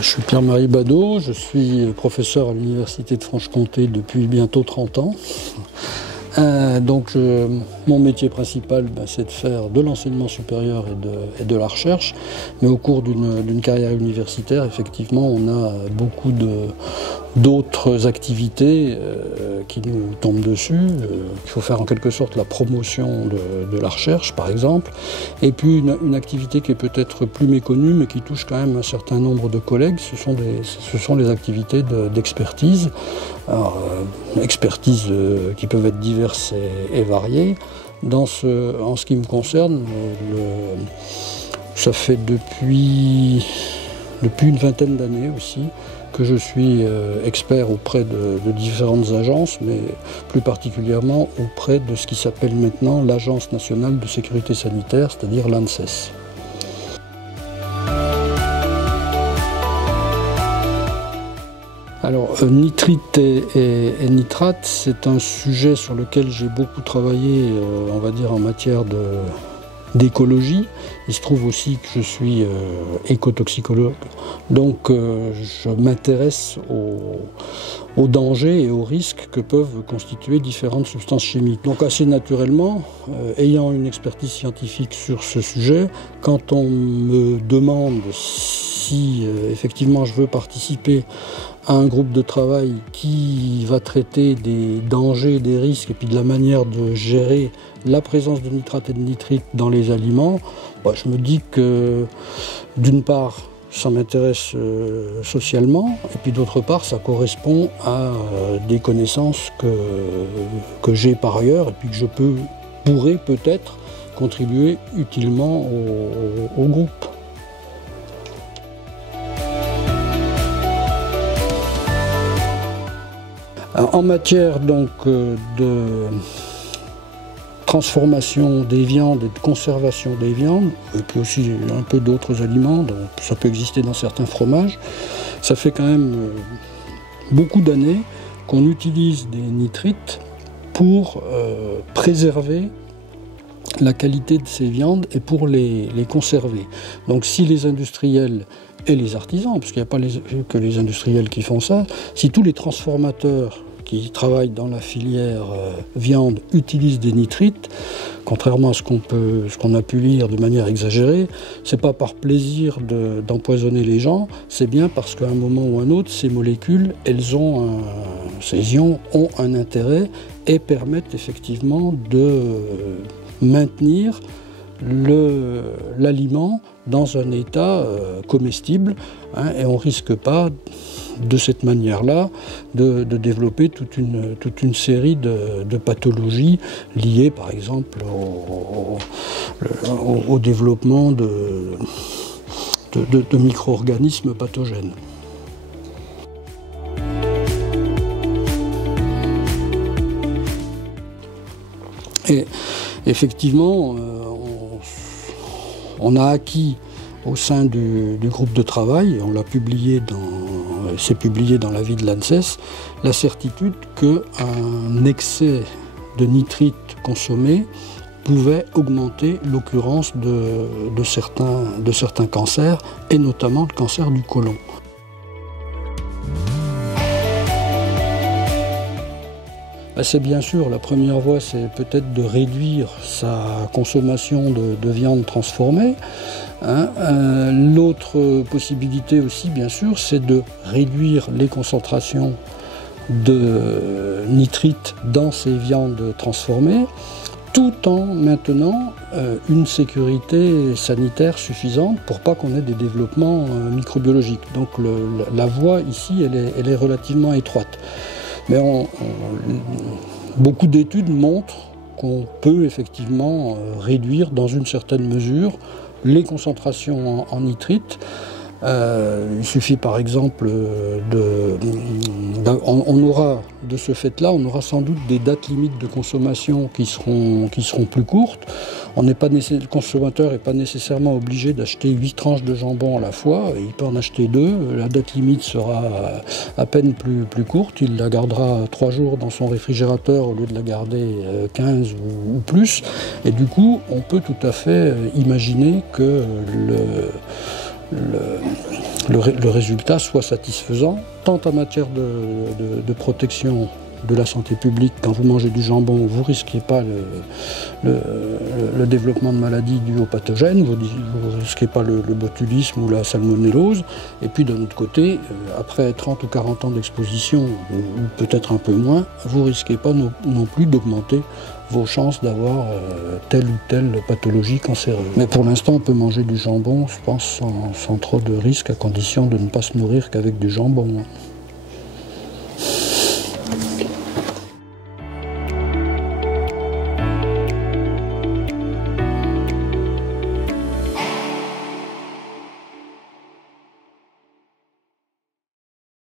Je suis Pierre-Marie Badeau, je suis professeur à l'Université de Franche-Comté depuis bientôt 30 ans. Mon métier principal, c'est de faire de l'enseignement supérieur et de la recherche. Mais au cours d'une carrière universitaire, effectivement, on a beaucoup d'autres activités qui nous tombent dessus. Il faut faire en quelque sorte la promotion de la recherche, par exemple. Et puis une activité qui est peut-être plus méconnue, mais qui touche quand même un certain nombre de collègues, ce sont les activités d'expertise. Expertise qui peuvent être diverses et variées. En ce qui me concerne, ça fait depuis une vingtaine d'années aussi que je suis expert auprès de différentes agences, mais plus particulièrement auprès de ce qui s'appelle maintenant l'Agence nationale de sécurité sanitaire, c'est-à-dire l'ANSES. Alors, nitrite et nitrate, c'est un sujet sur lequel j'ai beaucoup travaillé, on va dire, en matière d'écologie. Il se trouve aussi que je suis écotoxicologue, donc je m'intéresse aux dangers et aux risques que peuvent constituer différentes substances chimiques. Donc assez naturellement, ayant une expertise scientifique sur ce sujet, quand on me demande si effectivement je veux participer à un groupe de travail qui va traiter des dangers, des risques et puis de la manière de gérer la présence de nitrate et de nitrite dans les aliments, je me dis que d'une part ça m'intéresse socialement et puis d'autre part ça correspond à des connaissances que j'ai par ailleurs et puis que je pourrais peut-être contribuer utilement au groupe. En matière donc de transformation des viandes et de conservation des viandes, et puis aussi un peu d'autres aliments, donc ça peut exister dans certains fromages, ça fait quand même beaucoup d'années qu'on utilise des nitrites pour préserver la qualité de ces viandes et pour les conserver. Donc si les industriels et les artisans, parce qu'il n'y a pas que les industriels qui font ça, si tous les transformateurs qui travaillent dans la filière viande utilisent des nitrites, contrairement à ce qu'on a pu lire de manière exagérée, c'est pas par plaisir d'empoisonner les gens, c'est bien parce qu'à un moment ou un autre, ces molécules, ces ions ont un intérêt et permettent effectivement de maintenir l'aliment dans un état comestible, et on ne risque pas de cette manière-là de développer toute une série de pathologies liées par exemple au développement de micro-organismes pathogènes. Et effectivement, on a acquis au sein du groupe de travail, et on l'a publié c'est publié dans l'avis de l'ANSES, la certitude qu'un excès de nitrite consommé pouvait augmenter l'occurrence de certains cancers, et notamment le cancer du côlon. C'est bien sûr, la première voie, c'est peut-être de réduire sa consommation de viande transformée. L'autre possibilité aussi, bien sûr, c'est de réduire les concentrations de nitrites dans ces viandes transformées, tout en maintenant une sécurité sanitaire suffisante pour pas qu'on ait des développements microbiologiques. Donc la voie ici, elle est relativement étroite. Mais beaucoup d'études montrent qu'on peut effectivement réduire dans une certaine mesure les concentrations en nitrite. Il suffit par exemple on aura de ce fait-là, on aura sans doute des dates limites de consommation qui seront plus courtes. Le consommateur n'est pas nécessairement obligé d'acheter 8 tranches de jambon à la fois, il peut en acheter 2, la date limite sera à peine plus courte, il la gardera 3 jours dans son réfrigérateur au lieu de la garder 15 ou plus, et du coup on peut tout à fait imaginer que le résultat soit satisfaisant, tant en matière de protection de la santé publique. Quand vous mangez du jambon, vous ne risquez pas le développement de maladies dues aux pathogènes, vous ne risquez pas le botulisme ou la salmonellose. Et puis d'un autre côté, après 30 ou 40 ans d'exposition, ou peut-être un peu moins, vous ne risquez pas non plus d'augmenter vos chances d'avoir telle ou telle pathologie cancéreuse. Mais pour l'instant, on peut manger du jambon, je pense, sans trop de risques, à condition de ne pas se nourrir qu'avec du jambon.